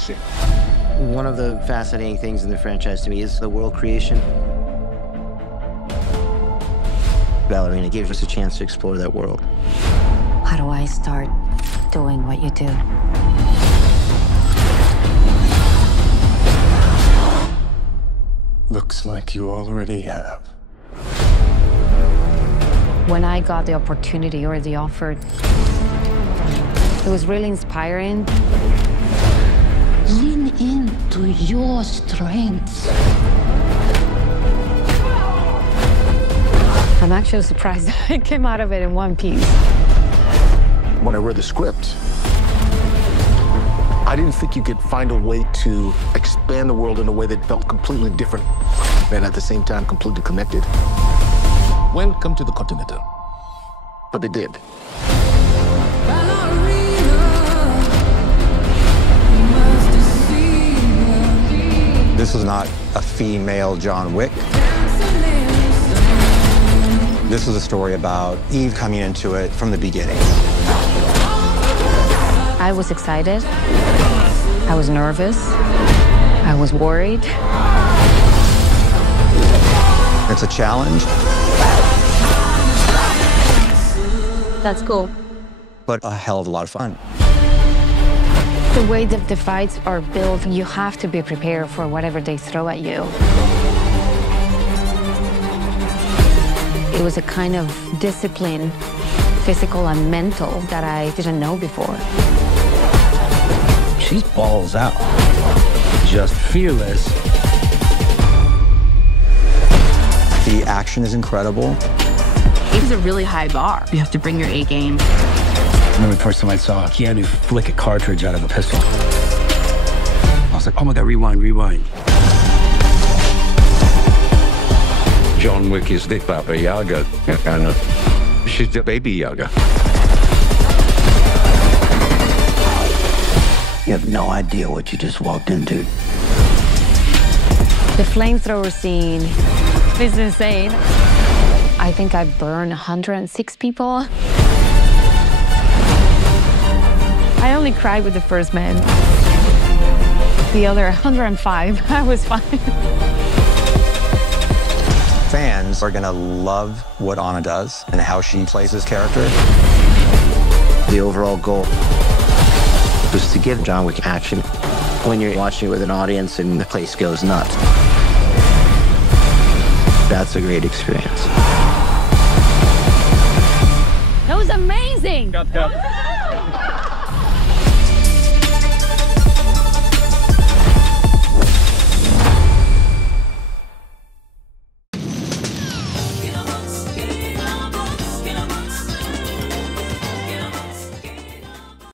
action. One of the fascinating things in the franchise to me is the world creation. Ballerina gave us a chance to explore that world. How do I start doing what you do? Looks like you already have. When I got the opportunity or the offer, it was really inspiring. Lean into your strengths. I'm actually surprised I came out of it in one piece. When I read the script, I didn't think you could find a way to expand the world in a way that felt completely different and at the same time completely connected. Welcome to the Continental. But they did. This is not a female John Wick. This is a story about Eve coming into it from the beginning. I was excited. I was nervous. I was worried. It's a challenge, That's cool. but a hell of a lot of fun. The way that the fights are built, you have to be prepared for whatever they throw at you. It was a kind of discipline, physical and mental, that I didn't know before. She's balls out. Just fearless. The action is incredible. It was a really high bar. You have to bring your A game. I remember the first time I saw Keanu flick a cartridge out of a pistol. I was like, oh my God, rewind, rewind. John Wick is the Baba Yaga, and she's the baby Yaga. You have no idea what you just walked into. The flamethrower scene is insane. I think I burned 106 people. I only cried with the first man. The other 105, I was fine. Fans are gonna love what Anna does and how she plays this character. The overall goal was to give John Wick action when you're watching it with an audience and the place goes nuts. That's a great experience. That was amazing! Cut.